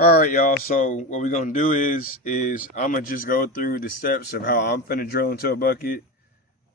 All right, y'all. So what we're gonna do is I'm gonna just go through the steps of how I'm finna drill into a bucket,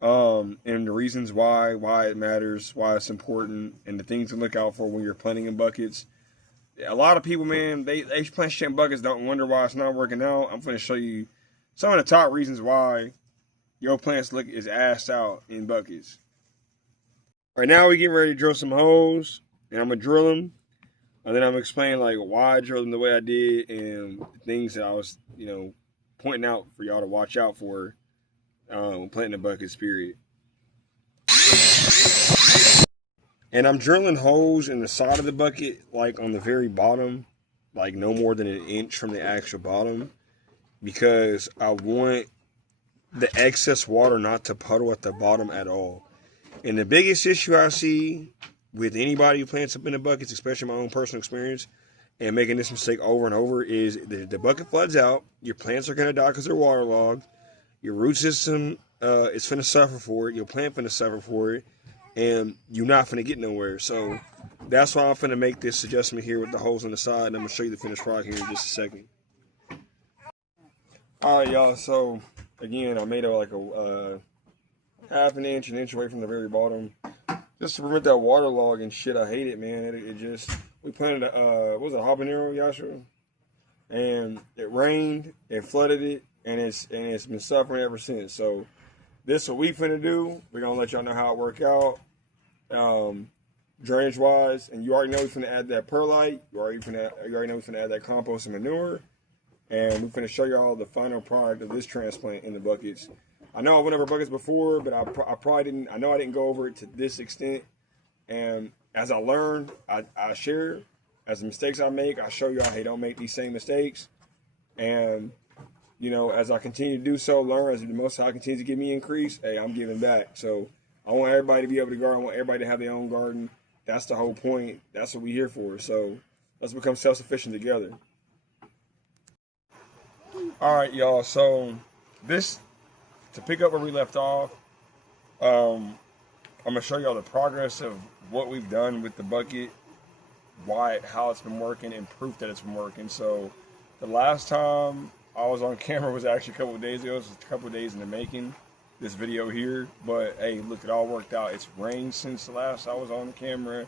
and the reasons why it matters, why it's important, and the things to look out for when you're planting in buckets. A lot of people, man, they plant shit in buckets, don't wonder why it's not working out. I'm finna show you some of the top reasons why your plants look is assed out in buckets. Right now, we getting ready to drill some holes, and I'm gonna drill them. And then I'm explaining like why I drilled them the way I did and things that I was, pointing out for y'all to watch out for when planting the buckets, period. And I'm drilling holes in the side of the bucket, like on the very bottom, like no more than an inch from the actual bottom, because I want the excess water not to puddle at the bottom at all. And the biggest issue I see with anybody who plants up in the buckets, especially my own personal experience, and making this mistake over and over, is the bucket floods out. Your plants are going to die because they're waterlogged. Your root system is going to suffer for it. Your plant going to suffer for it. And you're not going to get nowhere. So that's why I'm going to make this adjustment here with the holes on the side. And I'm going to show you the finished product here in just a second. All right, y'all. So, again, I made it like a half an inch away from the very bottom, just to prevent that waterlog and shit. I hate it, man. It just, we planted what was it, habanero, Yasha? And it rained, it flooded it, and it's been suffering ever since. So this is what we finna do. We're gonna let y'all know how it work out, drainage wise. And you already know we're finna add that perlite. You already know we're finna add that compost and manure. And we're finna show y'all the final product of this transplant in the buckets. I know I went over buckets before, but I probably didn't. I know I didn't go over it to this extent. And as I learn, I share. As the mistakes I make, I show y'all, hey, don't make these same mistakes. And as I continue to do so, learn, as the Most High continues to give me increase, hey, I'm giving back. So I want everybody to be able to garden. I want everybody to have their own garden. That's the whole point. That's what we're here for. So let's become self-sufficient together. All right, y'all. So to pick up where we left off, I'm going to show y'all the progress of what we've done with the bucket, how it's been working, and proof that it's been working. So the last time I was on camera was actually a couple of days ago. It was a couple of days in the making, this video here. But hey, look, it all worked out. It's rained since the last I was on camera.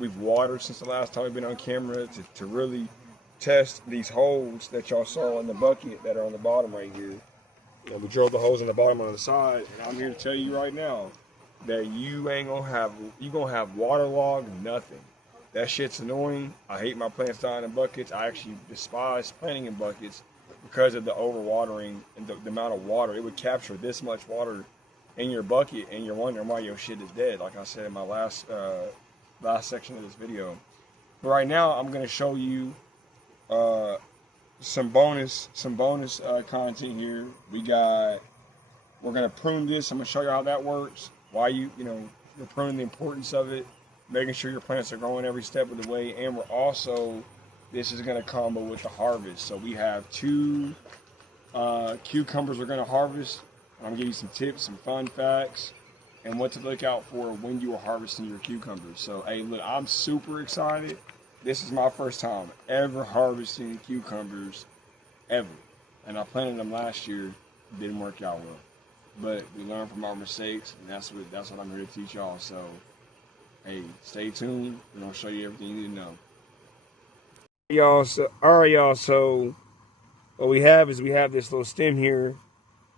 We've watered since the last time we've been on camera to really test these holes that y'all saw in the bucket that are on the bottom right here. We drilled the holes in the bottom on the side, and I'm here to tell you right now that you gonna have waterlogged nothing. That shit's annoying. I hate my plants dying in buckets. I actually despise planting in buckets because of the overwatering and the amount of water. It would capture this much water in your bucket, and you're wondering why your shit is dead, like I said in my last section of this video. But right now, I'm gonna show you some bonus content here. We're gonna prune this. I'm gonna show you how that works. Why you're pruning, the importance of it, making sure your plants are growing every step of the way. And this is gonna combo with the harvest. So we have 2 cucumbers we're gonna harvest. I'm gonna give you some tips, some fun facts, and what to look out for when you are harvesting your cucumbers. So hey, look, I'm super excited. This is my first time ever harvesting cucumbers, ever. And I planted them last year. It didn't work out well. But we learn from our mistakes, and that's what I'm here to teach y'all. So, hey, stay tuned. We're going to show you everything you need to know. All right, y'all. So what we have is this little stem here,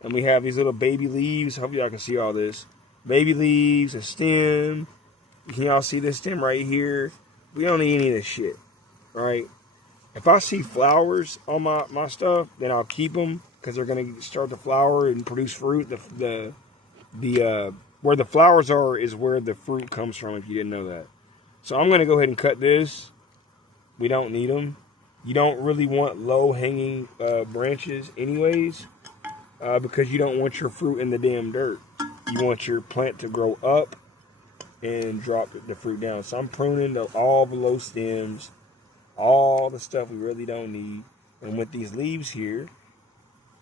and we have these little baby leaves. Hopefully y'all can see all this. Baby leaves, a stem. Can y'all see this stem right here? We don't need any of this shit, all right? If I see flowers on my stuff, then I'll keep them because they're gonna start to flower and produce fruit. Where the flowers are is where the fruit comes from, if you didn't know that. So I'm gonna go ahead and cut this. We don't need them. You don't really want low-hanging branches anyways, because you don't want your fruit in the damn dirt. You want your plant to grow up and drop the fruit down. So I'm pruning all the low stems, all the stuff we really don't need. And with these leaves here,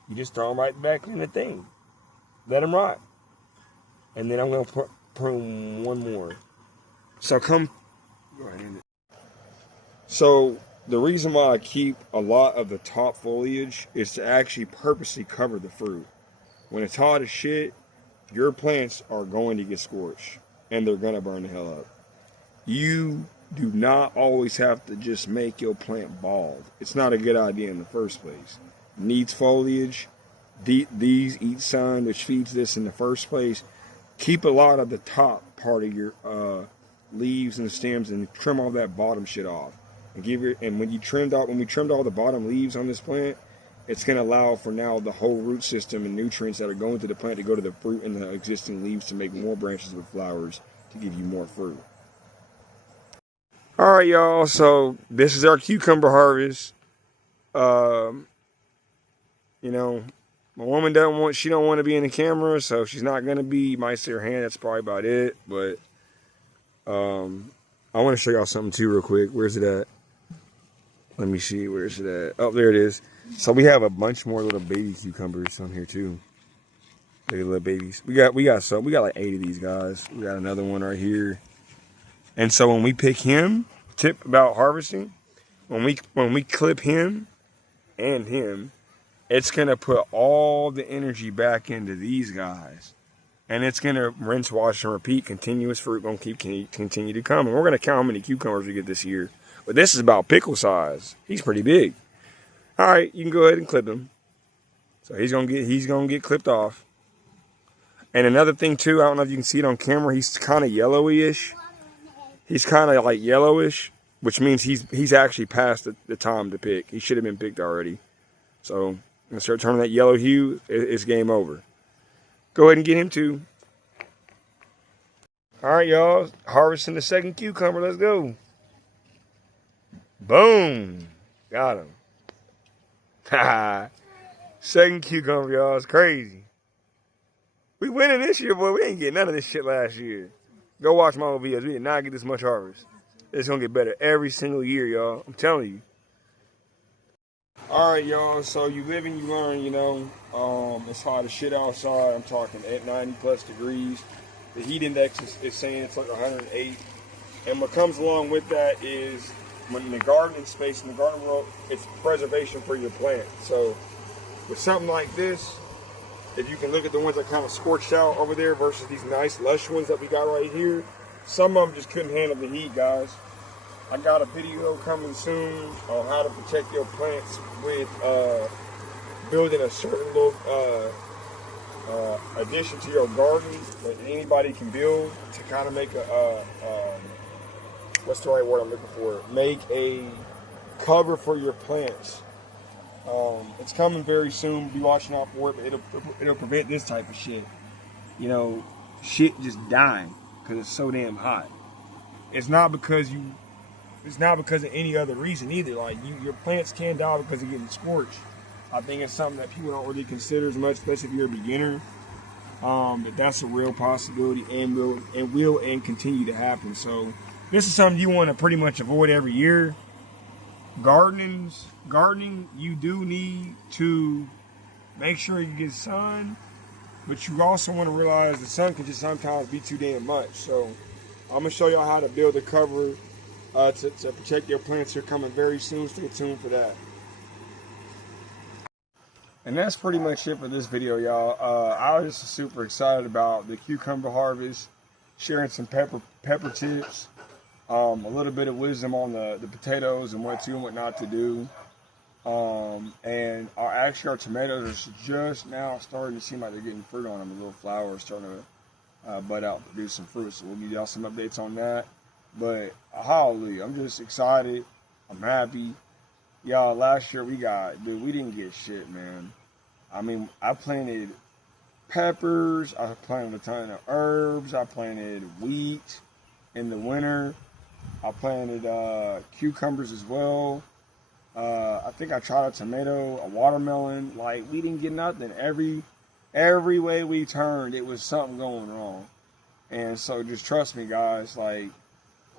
you just throw them right back in the thing. Let them rot. And then I'm going to prune one more. So go ahead. So the reason why I keep a lot of the top foliage is to actually purposely cover the fruit. When it's hot as shit, your plants are going to get scorched and they're going to burn the hell up. You do not always have to just make your plant bald. It's not a good idea in the first place. It needs foliage. These eat sun, which feeds this in the first place. Keep a lot of the top part of your leaves and stems and trim all that bottom shit off. And when we trimmed all the bottom leaves on this plant, it's going to allow for now the whole root system and nutrients that are going to the plant to go to the fruit and the existing leaves to make more branches with flowers to give you more fruit. All right, y'all. So this is our cucumber harvest. You know, my woman don't want to be in the camera, so she's not going to be. You might see her hand. That's probably about it. But I want to show y'all something too real quick. Where's it at? Let me see. Where's it at? Oh, there it is. So we have a bunch more little baby cucumbers on here too. Look at little babies. We got like 8 of these guys. We got another one right here. And so when we pick him, tip about harvesting, when we clip him and him, it's gonna put all the energy back into these guys. And it's gonna rinse, wash, and repeat. Continuous fruit gonna continue to come. And we're gonna count how many cucumbers we get this year. But this is about pickle size. He's pretty big. All right, you can go ahead and clip him. So he's gonna get clipped off. And another thing too, I don't know if you can see it on camera. He's kind of yellowish. He's kind of like yellowish, which means he's actually past the time to pick. He should have been picked already. So I'm gonna start turning that yellow hue. It's game over. Go ahead and get him too. All right, y'all. Harvesting the second cucumber. Let's go. Boom. Got him. Ha. Second cucumber, y'all. It's crazy. We winning this year, boy. We ain't getting none of this shit last year. Go watch my old videos. We did not get this much harvest. It's going to get better every single year, y'all. I'm telling you. All right, y'all. So you live and you learn, you know. It's hot as shit outside. I'm talking at 90 plus degrees. The heat index is saying it's like 108. And what comes along with that is when in the gardening space, in the garden world, it's preservation for your plant. So with something like this, if you can look at the ones that kind of scorched out over there versus these nice lush ones that we got right here, some of them just couldn't handle the heat, guys. I got a video coming soon on how to protect your plants with building a certain little addition to your garden that anybody can build to kind of make a, what's the right word I'm looking for? Make a cover for your plants. It's coming very soon. Be watching out for it, but it'll prevent this type of shit. You know, shit just dying because it's so damn hot. It's not because of any other reason either. Like your plants can die because of getting scorched. I think it's something that people don't really consider as much, especially if you're a beginner. But that's a real possibility and will continue to happen. So this is something you want to pretty much avoid every year. Gardening, you do need to make sure you get sun, but you also want to realize the sun can just sometimes be too damn much. So I'm going to show y'all how to build a cover to protect your plants here coming very soon. Stay tuned for that. And that's pretty much it for this video, y'all. I was just super excited about the cucumber harvest, sharing some pepper tips. A little bit of wisdom on the potatoes and what to and what not to do. And our tomatoes are just now starting to seem like they're getting fruit on them. A little flowers starting to bud out and produce some fruit. So we'll give y'all some updates on that. But hallelujah, I'm just excited. I'm happy. Y'all, last year we didn't get shit, man. I mean, I planted peppers. I planted a ton of herbs. I planted wheat in the winter. I planted cucumbers as well. I think I tried a tomato, a watermelon. Like, we didn't get nothing. Every way we turned, it was something going wrong. And so just trust me, guys. Like,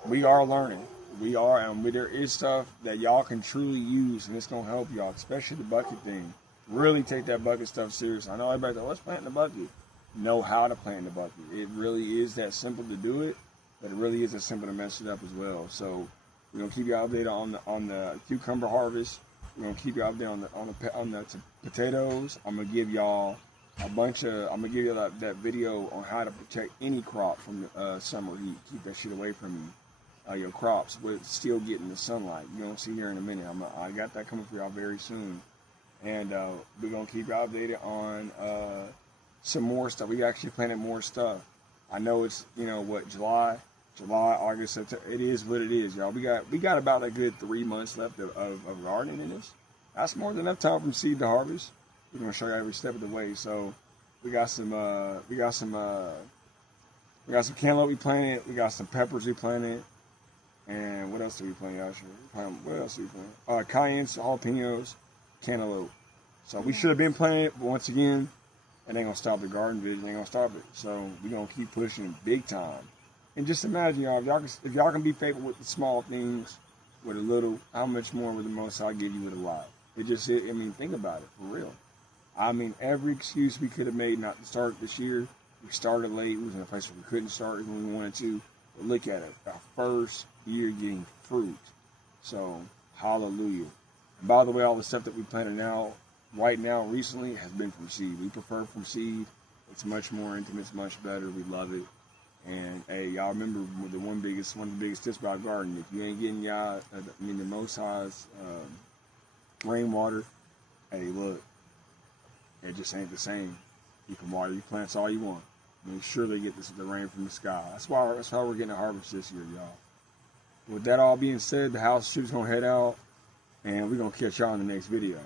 we are learning. We are, and there is stuff that y'all can truly use, and it's going to help y'all, especially the bucket thing. Really take that bucket stuff serious. I know everybody's like, let's plant in the bucket. Know how to plant in the bucket. It really is that simple to do it. But it really is as simple to mess it up as well. So We're gonna keep you updated on the cucumber harvest. We're gonna keep you updated on the potatoes. I'm gonna give y'all I'm gonna give you that video on how to protect any crop from summer heat. Keep that shit away from your crops, but still getting the sunlight. You're gonna see here in a minute. I got that coming for y'all very soon, and we're gonna keep you updated on some more stuff. We actually planted more stuff. I know it's July, August, September. It is what it is, y'all. We got about a good 3 months left of gardening in this. That's more than enough time from seed to harvest. We're gonna show you every step of the way. So we got some cantaloupe we planted. We got some peppers we planted. And what else do we plant, y'all? What else do we plant? Cayennes, jalapenos, cantaloupe. So we should have been planting it, but once again, it ain't gonna stop the garden vision. It ain't gonna stop it. So we gonna keep pushing big time. And just imagine, y'all, if y'all can be faithful with the small things, with a little, how much more would the Most High give you with a lot? Think about it, for real. I mean, every excuse we could have made not to start this year, we started late. We was in a place where we couldn't start when we wanted to. But look at it, our first year getting fruit. So, hallelujah. And by the way, all the stuff that we planted right now, recently, has been from seed. We prefer from seed. It's much more intimate. It's much better. We love it. And hey, y'all remember one of the biggest tips about gardening. If you ain't getting the Most High's rainwater, hey, look, it just ain't the same. You can water your plants all you want. Make sure they get the rain from the sky. That's why we're getting a harvest this year, y'all. With that all being said, the house shoot's gonna head out, and we're gonna catch y'all in the next video.